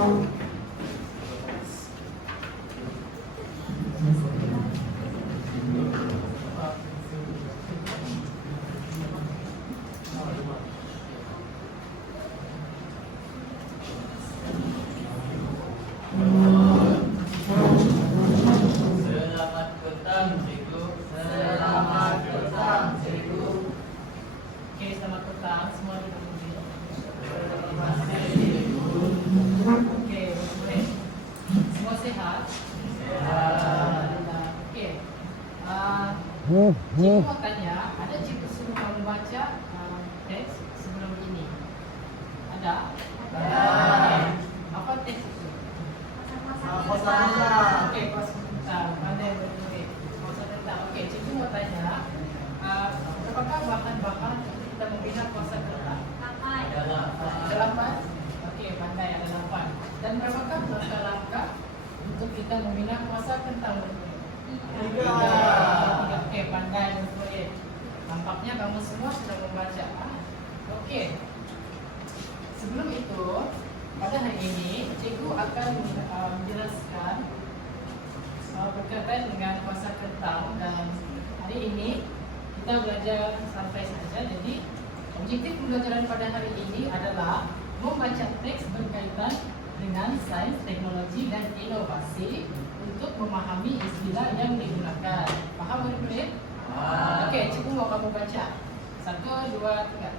Selamat petang, cikgu. Selamat petang, cikgu. Oke, selamat petang. Semua duduk dulu. Terima kasih, cikgu. Oke, boleh. Semua sehat? Sehat. Oke. Cikgu mau tanya, ada cikgu suruh kamu baca teks sebelum ini? Ada? Ada. Apa teks itu? Masa Oke, pas sebentar. Pandai bermurid. Masa tentang. Oke, cikgu mau tanya, apakah bahan-bahan untuk kita membina kuasa kertas? adalah Ada 8? Oke, pandai ada 8. Dan berapakah langkah-langkah untuk kita membina kuasa kentang bermurid? 3. Oke, pandai bermurid. Nampaknya kamu semua sudah membaca. Oke. Sebelum itu, pada hari ini, cikgu akan menjelaskan berkaitan dengan kuasa kentang, dan hari ini kita belajar santai saja. Jadi objektif pembelajaran pada hari ini adalah membaca teks berkaitan dengan sains, teknologi, dan inovasi untuk memahami istilah yang digunakan. Paham murid-murid? Oke, cikgu mau kamu baca. 1, 2, 3.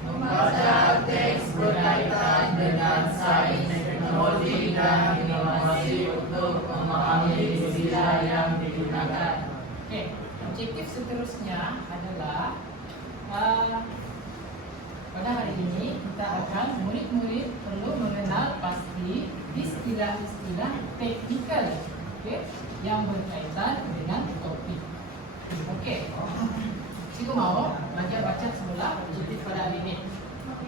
Membaca teks berkaitan dengan sains, teknologi, dan inovasi untuk memahami istilah yang digunakan. Oke, objektif seterusnya adalah pada hari ini kita akan murid-murid perlu mengenal pasti istilah-istilah teknikal, oke, yang berkaitan dengan topik. Oke, cikgu mau baca semula objektif pada hari ini.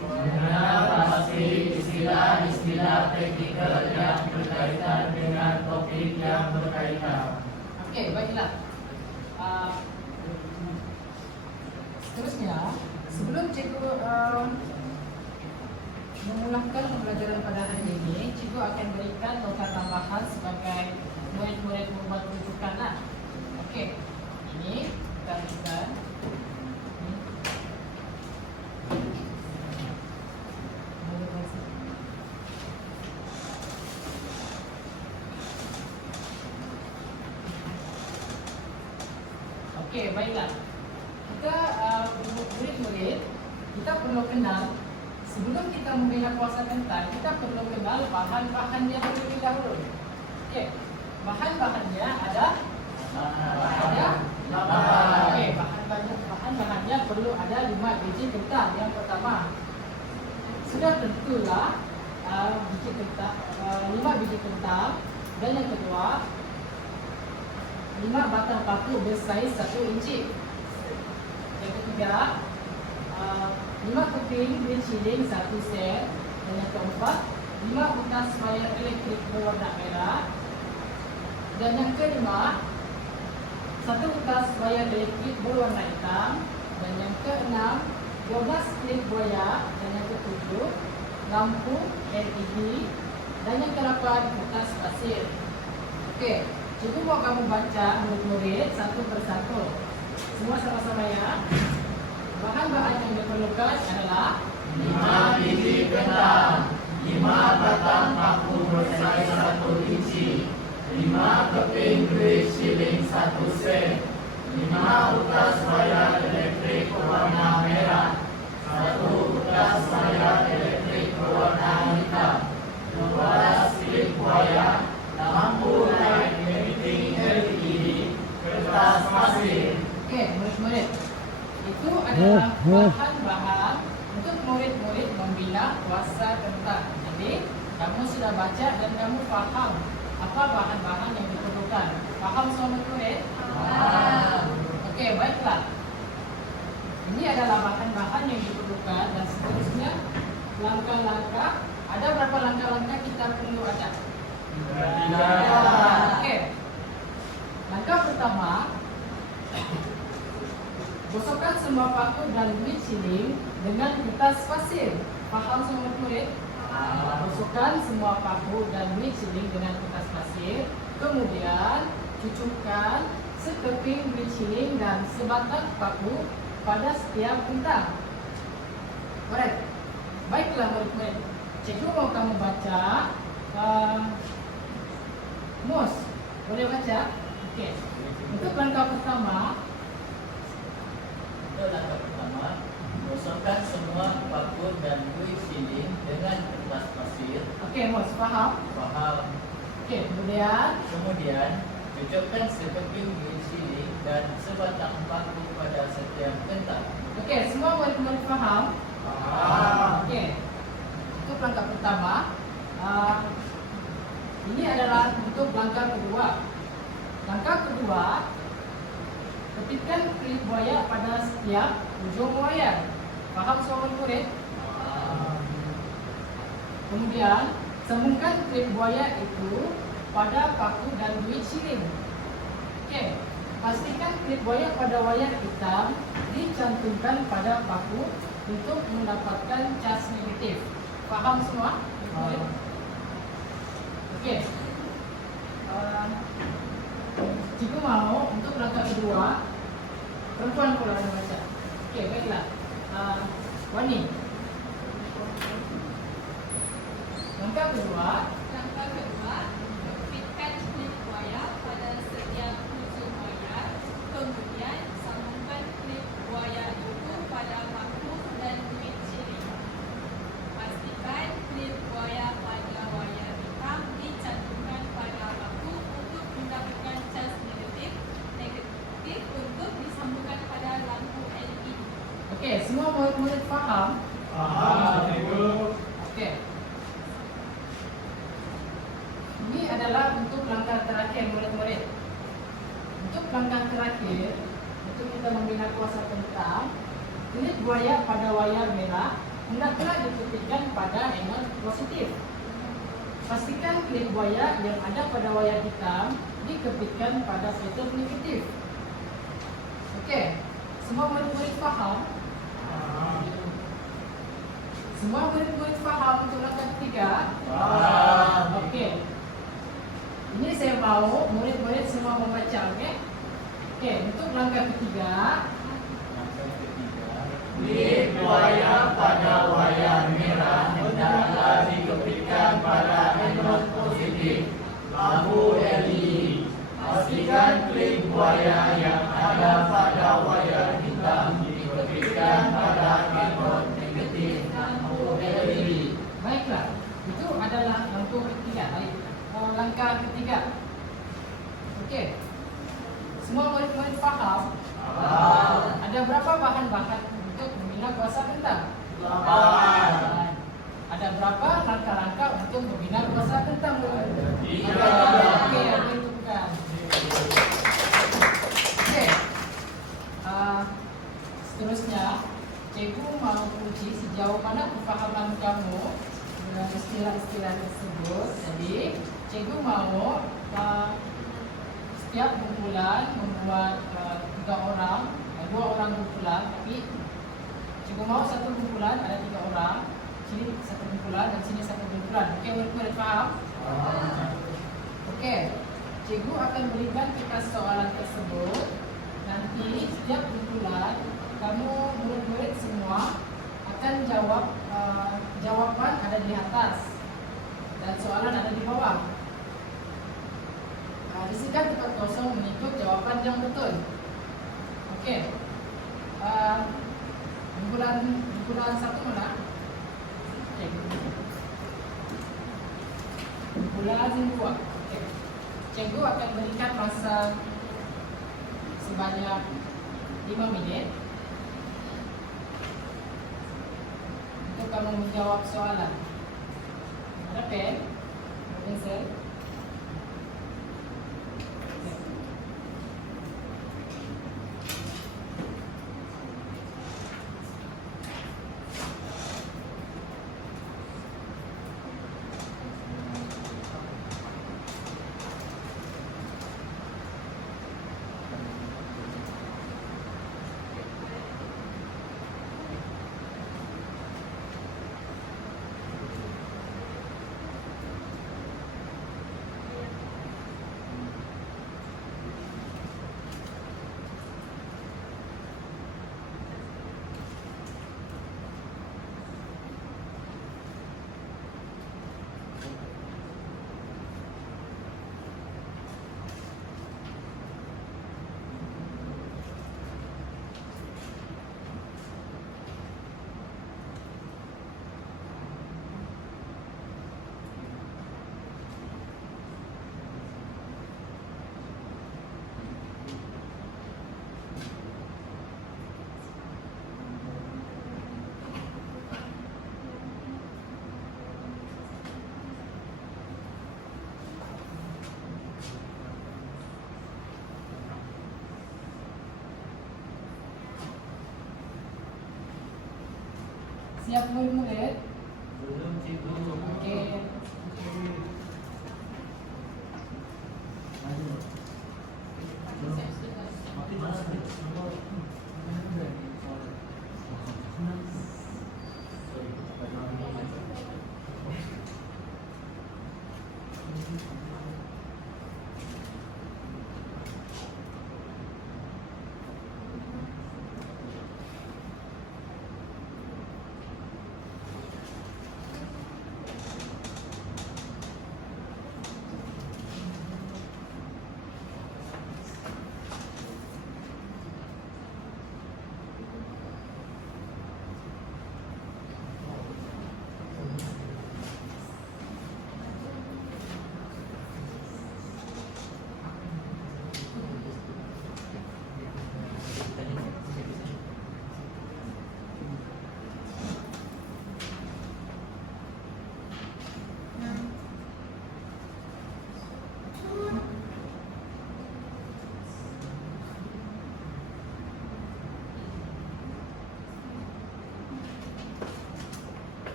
Mengenal pasti istilah-istilah teknikal yang berkaitan dengan topik yang berkaitan. Oke, baiklah. Seterusnya, sebelum cikgu memulangkan pembelajaran pada hari ini, cikgu akan berikan nota tambahan sebagai murid-murid membuat rujukan. Oke, ini kita berikan. Oke, baiklah. Kita murid-murid, kita perlu kenal, sebelum kita membina kuasa kentang, kita perlu kenal bahan-bahannya terlebih dahulu. Oke, bahan-bahannya ada. Oke, bahan-bahannya perlu ada 5 biji kentang. Yang pertama, sudah tentulah biji kentang, 5 biji kentang. Dan yang kedua, 5 batang paku bersaiz 1 inci. Yang ketiga, 5 keping berciling 1 set. Dan yang keempat, 5 utas wayar elektrik berwarna merah. Dan yang kelima, 1 utas wayar elektrik berwarna hitam. Dan yang keenam, 12 klip buaya. Dan yang ketujuh, lampu LED. Dan yang ke-8, kertas pasir. Oke, cikgu mau kamu baca murid-murid satu persatu. Semua sama-sama ya. Bahan-bahan yang diperlukan adalah 5 biji kentang, 5 batang paku bersaiz 1 inci, 5 keping berciling 1 set, 5 utas wayar elektrik berwarna merah, 1 utas wayar elektrik berwarna hitam, 12 klip buaya, lampu light emitting LED, kertas pasir. Oke, murid-murid. Itu adalah bahan-bahan untuk murid-murid membina kuasa kentang. Jadi, kamu sudah baca dan kamu paham apa bahan-bahan yang diperlukan. Paham semua murid? Oke, baiklah. Ini adalah bahan-bahan yang diperlukan, dan seterusnya langkah-langkah. Ada berapa langkah-langkah kita perlu ada? Oke. Langkah pertama, gosokkan semua paku dan berciling dengan kertas pasir. Paham semua murid? Masukkan semua paku dan duit shilling dengan kertas pasir. Kemudian cucukkan sekeping duit shilling dan sebatang paku pada setiap kentang. Alright. Baiklah murid-murid. Cikgu mau kamu baca. Mus, boleh baca? Okey. Untuk langkah pertama, kosongkan semua paku dan duit shilling dengan kertas pasir. okey Mus, faham? Faham. Okey, kemudian Kemudian, cucukkan sekeping duit shilling dan sebatang paku pada setiap kentang. okey, semua murid-murid faham? Okey. Untuk langkah pertama, ini adalah untuk langkah kedua. Langkah kedua, ketikkan klip buaya pada setiap ujung wayar. Faham semua murid? Kemudian, sambungkan klip buaya itu pada paku dan duit shilling. Okey. Pastikan klip buaya pada wayar hitam dicantumkan pada paku untuk mendapatkan cas negatif. Faham semua? Okey. Cikgu mau untuk langkah kedua, perempuan pula yang baca. Okey, baiklah. Wani. Langkah kedua, kepitkan klip buaya pada setiap ujung wayar. Kemudian sambungkan klip buaya itu pada paku dan duit shilling. Pastikan klip buaya pada wayar hitam dicantumkan pada paku untuk mendapatkan cas negatif untuk disambungkan pada lampu LED. okey, semua murid-murid faham? Okey. Ini adalah untuk langkah terakhir murid-murid. Untuk langkah terakhir, untuk kita membina kuasa kentang, klip buaya pada wayar merah hendaklah dikepitkan pada angle positif. Pastikan klip buaya yang ada pada wayar hitam dikepitkan pada pattern negatif. Okey, semua murid-murid faham? Semua murid-murid faham untuk langkah ketiga? Okey. Ini saya mau murid-murid semua membaca, okey? Okey, untuk langkah ketiga, Langkah ketiga, Klip buaya pada wayar merah hendaklah dikepitkan pada anode positif lampu LED. Pastikan klip buaya yang ada pada wayar hitam dikepitkan pada anode negatif lampu LED. baiklah. Itu adalah langkah ketiga. Langkah ketiga. Okey. Semua murid-murid faham? Ada berapa bahan-bahan untuk membina kuasa kentang? 8. Ada berapa langkah-langkah untuk membina kuasa kentang? 3. Okey, ada itu bukan. Okey. Seterusnya, cikgu mau uji sejauh mana kefahaman kamu dengan istilah-istilah tersebut. Jadi, cikgu mau setiap kumpulan membuat 3 orang, 2 orang kumpulan, tapi cikgu mau satu kumpulan ada 3 orang, sini satu kumpulan dan sini satu kumpulan. Okey, murid-murid faham? Okey, cikgu akan berikan kertas soalan tersebut. Nanti setiap kumpulan kamu murid-murid semua akan jawab, jawaban ada di atas dan soalan ada di bawah. Isikan tempat kosong mengikut jawaban yang betul. Okey. Kumpulan satu mana? Okey. Kumpulan 2. Okey. Cikgu akan berikan masa sebanyak 5 minit untuk kamu menjawab soalan. Ada pen? Ada pensel? Siap murid-murid? Belum cikgu. Oke.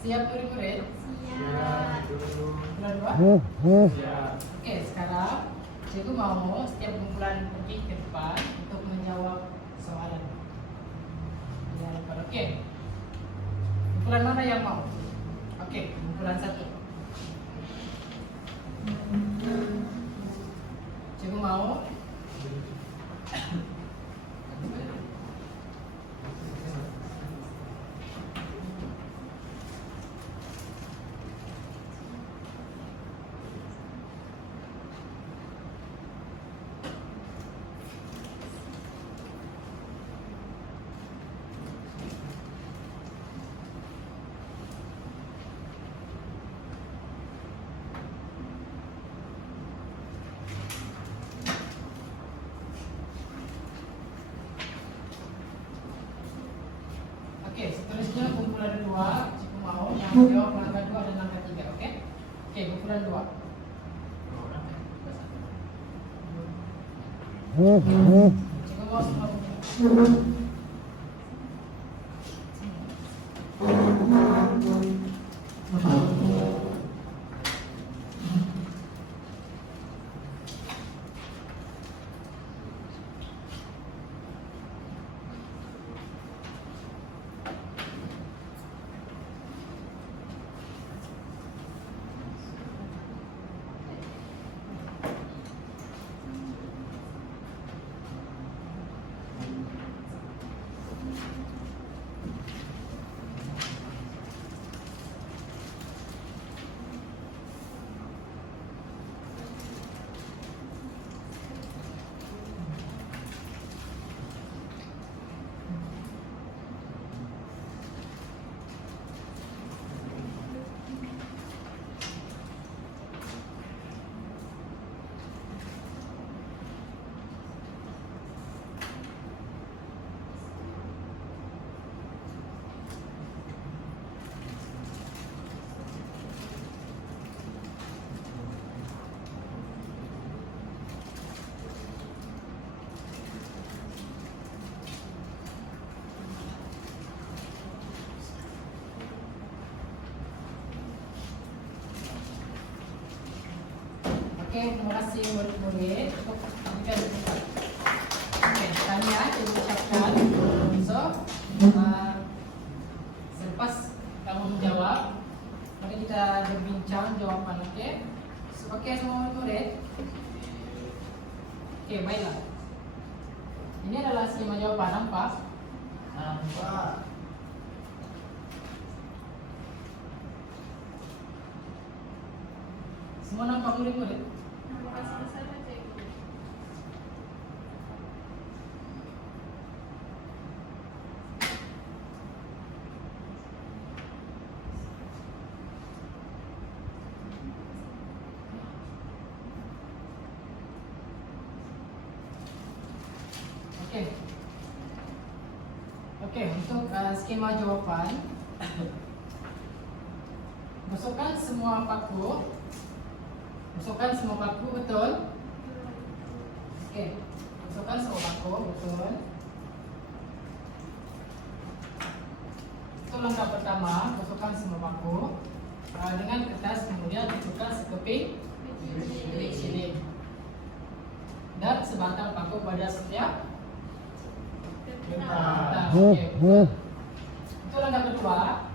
Siap murid-murid? Siap, guru. Kumpulan 2? Siap. Oke, sekarang cikgu mau setiap kumpulan pergi ke depan untuk menjawab soalan. Ya, oke. Kumpulan mana yang mau? Oke, kumpulan 1. Cikgu mau. Oke, seterusnya kumpulan 2, cikgu mau yang menjawab angka 2 dan angka 3, oke? Oke, kumpulan 2. Cikgu mau semua kumpulan. Oke, terima kasih murid-murid untuk kita buka. Oke, tanya kita ucapkan. So, selepas kamu menjawab, mari kita berbincang jawaban, oke? So, oke semua murid. Oke, baiklah. Ini adalah skema jawaban, nampak? Nampak. Semua nampak murid-murid? Okey. Okey, untuk skema jawapan. Masukkan semua paku. Masukkan semua paku, betul? Okey. Masukkan semua paku, betul. Itu langkah pertama, masukkan semua paku dengan kertas, kemudian masukkan sekeping bilik siling dan sebatang paku pada setiap kertas. Okey. Itu langkah kedua.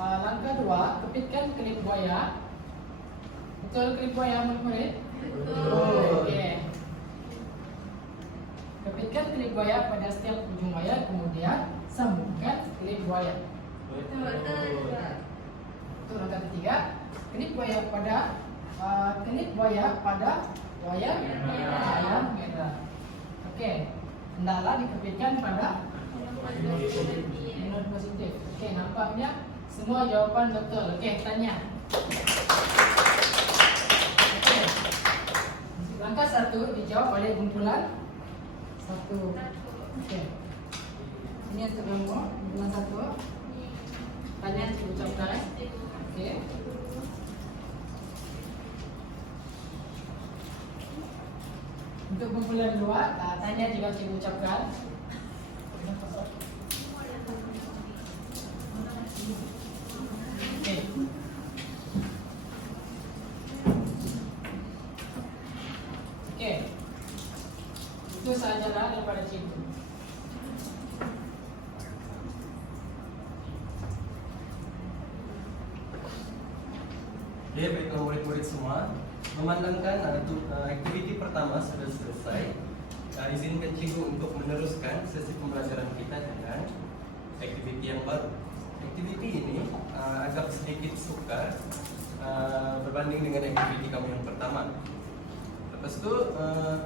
Langkah dua, kepitkan klip buaya. Betul klip buaya, murid-murid? Betul. Okey. Kepitkan klip buaya pada setiap ujung wayar, kemudian sambungkan klip buaya. Betul. Itu langkah ketiga. Klip buaya pada wayar yang merah. Okey. Hendaklah dikepitkan pada minus positif. Okey, nampaknya semua jawapan betul. Okey, tanya. Okey. Langkah 1 dijawab oleh kumpulan 1. Okey. Ini untuk kamu, kumpulan 1. Tanya yang diucapkan. Okey. Untuk kumpulan 2, tanya juga diucapkan. Okey. Okey. Itu sahajalah daripada cikgu. Oke, baiklah murid-murid semua. Memandangkan aktiviti pertama sudah selesai, izinkan cikgu untuk meneruskan sesi pembelajaran kita dengan aktiviti yang baru. Aktiviti ini agak sedikit sukar berbanding dengan aktiviti kamu yang pertama. Lepas itu,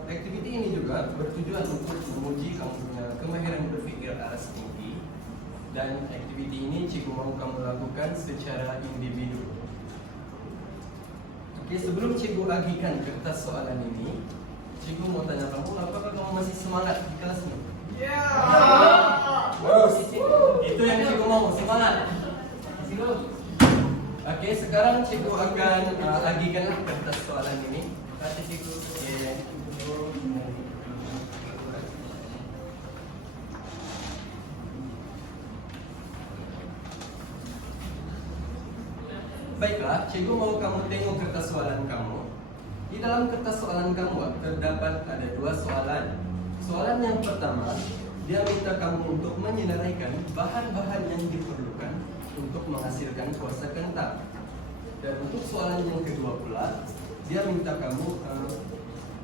aktiviti ini juga bertujuan untuk menguji kamu punya kemahiran berpikir aras tinggi. Dan aktiviti ini cikgu mau kamu lakukan secara individu. Oke, sebelum cikgu agikan kertas soalan ini, cikgu mau tanya kamu, apakah kamu masih semangat di kelas ini? Ya. Bagus. Itu yang cikgu mau, semangat. Oke, sekarang cikgu akan agikan kertas soalan ini. Terima kasih cikgu. Baiklah, cikgu mau kamu tengok kertas soalan kamu. Di dalam kertas soalan kamu terdapat ada 2 soalan. Soalan yang pertama, dia minta kamu untuk menyenaraikan bahan-bahan yang diperlukan untuk menghasilkan kuasa kentang. Dan untuk soalan yang kedua pula, dia minta kamu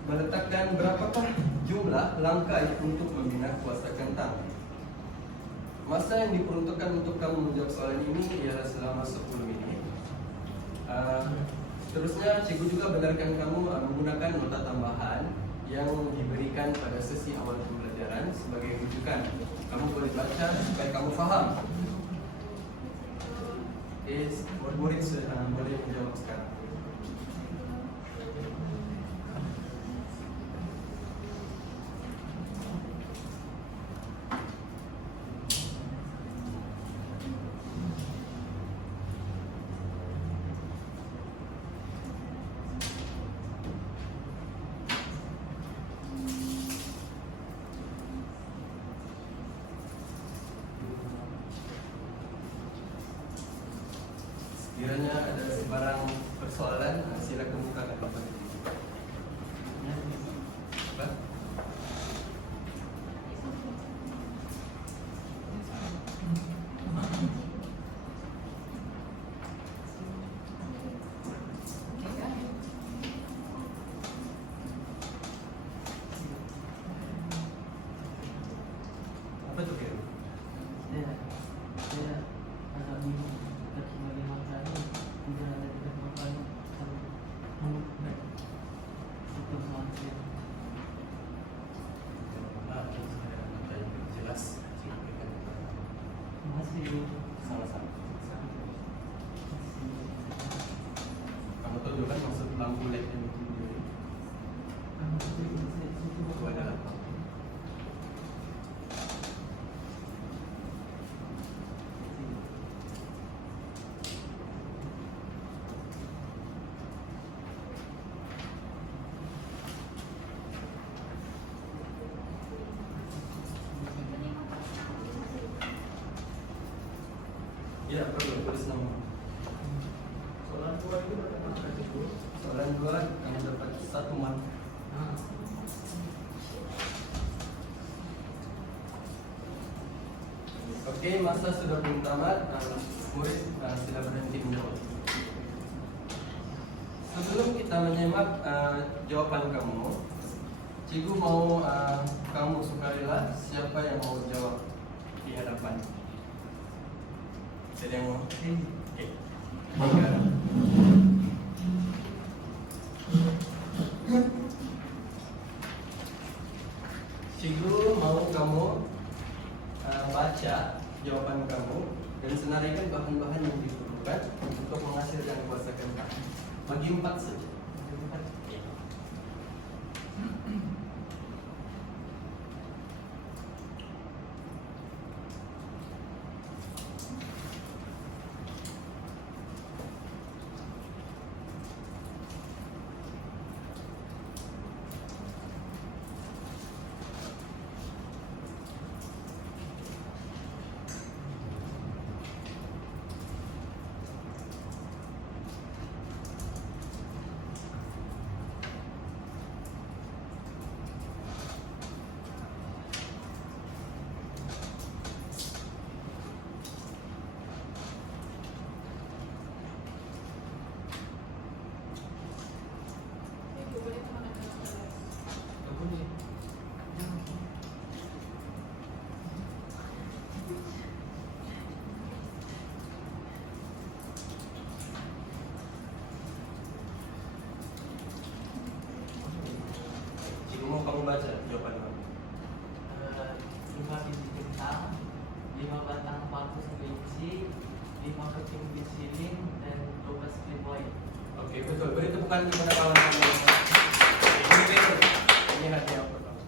meletakkan berapakah jumlah langkah untuk membina kuasa kentang. Masa yang diperuntukkan untuk kamu menjawab soalan ini ialah selama 10 menit. Seterusnya, cikgu juga benarkan kamu menggunakan nota tambahan yang diberikan pada sesi awal pembelajaran sebagai rujukan. Kamu boleh baca supaya kamu faham. Murid-murid boleh menjawab sekarang. Kiranya ada sebarang persoalan, silakan bukakan Bapak. Apa? Apa tuh kira? Saya agak bingung sebagai maknanya tidak ada tidak tidak perlu tulis nama. Soalan 2 itu dapat mark cikgu. Soalan 2 kamu dapat 1 mark. Oke, masa sudah pun tamat. Murid sudah berhenti menjawab. Sebelum kita menyimak jawaban kamu, cikgu mau kamu sukarela siapa yang mau jawab di hadapan. Ada yang mau? Oke. Cikgu mau kamu baca jawaban kamu dan senaraikan bahan-bahan yang diperlukan untuk menghasilkan kuasa kentang. Bagi 4 saja. Mau kamu baca jawaban kamu. 5 biji kentang, 5 batang paku kelinci, 5 keping bisiling, dan 12 klip wayang. Oke, betul. Beri tepukan kepada kawan kamu. Ini hati yang pertama.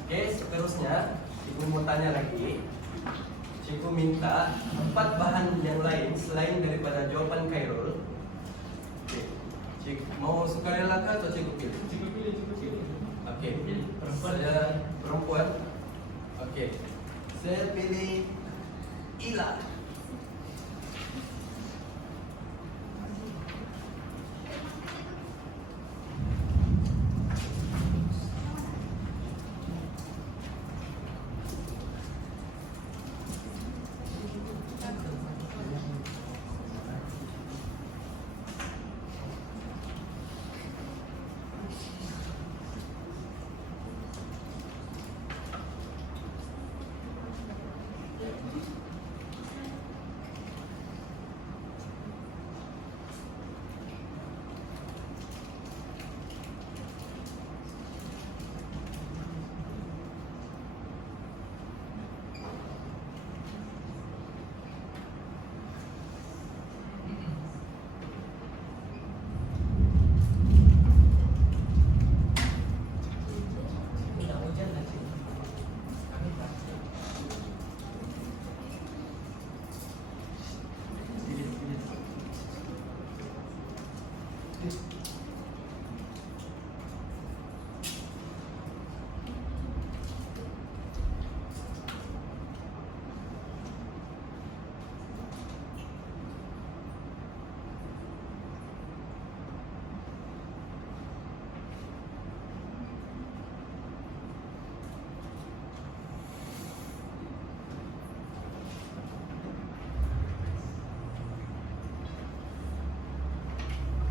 Oke, seterusnya Ibu mau tanya lagi. Cikgu minta 4 bahan yang lain selain daripada jawaban Khairul. Oke, Cikgu mau sukarela kah atau cikgu pilih? Cikgu pilih, cikgu pilih. Oke, saya perempuan. Oke, saya pilih Ila.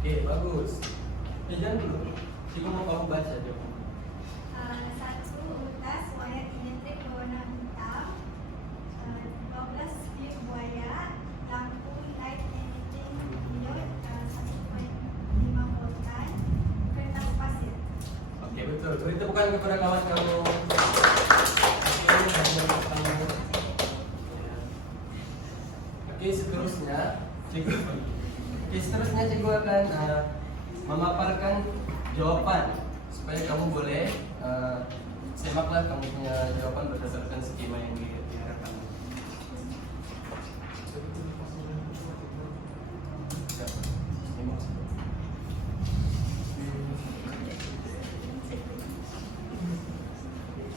Oke, bagus. Jangan dulu. Cikgu mau kamu baca jawaban. 1 utas wayar elektrik berwarna hitam, 12 klip buaya, lampu light emitting diode 1.5 voltan, kertas pasir. Oke, betul. Beri tepukan kepada kawan kamu. Oke, seterusnya cikgu akan memaparkan jawaban supaya kamu boleh semaklah kamu punya jawaban berdasarkan skema yang diharapkan.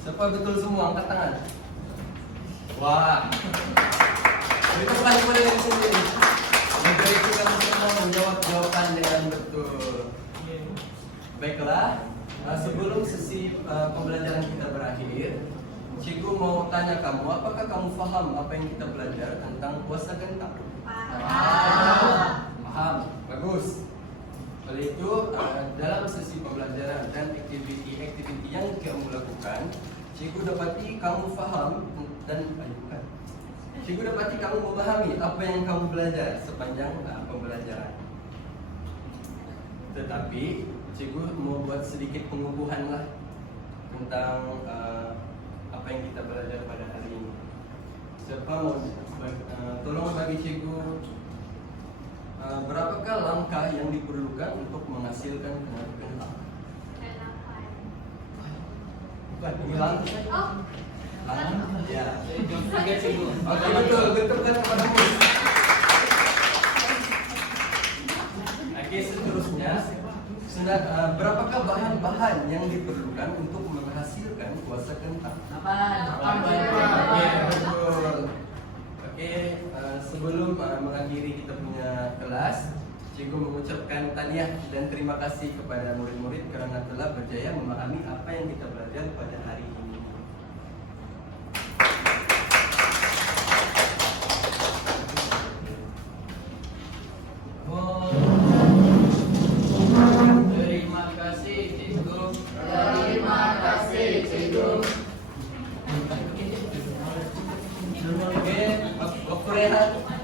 Siapa betul semua angkat tangan? Wah. Itu bukan cuma dari sendiri. Mengerti kamu semua menjawab jawaban dengan betul. Baiklah, sebelum sesi pembelajaran kita berakhir, cikgu mau tanya kamu, apakah kamu paham apa yang kita belajar tentang puasa gentar? Paham, bagus. Oleh itu, dalam sesi pembelajaran dan aktiviti yang kamu lakukan, cikgu dapati kamu faham dan cikgu dapati kamu memahami apa yang kamu belajar sepanjang pembelajaran. Tetapi cikgu mau buat sedikit pengukuhan lah tentang apa yang kita belajar pada hari ini. Siapa mau tolong bagi cikgu berapakah langkah yang diperlukan untuk menghasilkan kenal? Bukan, ini langkah. Langkah? Ya. Oke, cikgu. Oke, betul, betul kepadamu. Oke, seterusnya, berapakah bahan-bahan yang diperlukan untuk menghasilkan puasa kentang? Oke, betul. Oke, sebelum mengakhiri kita punya kelas, cikgu mengucapkan tahniah dan terima kasih kepada murid-murid kerana telah berjaya memahami apa yang kita belajar pada hari ini. Terima kasih, cikgu. Terima kasih, cikgu. Oke, waktu rehat.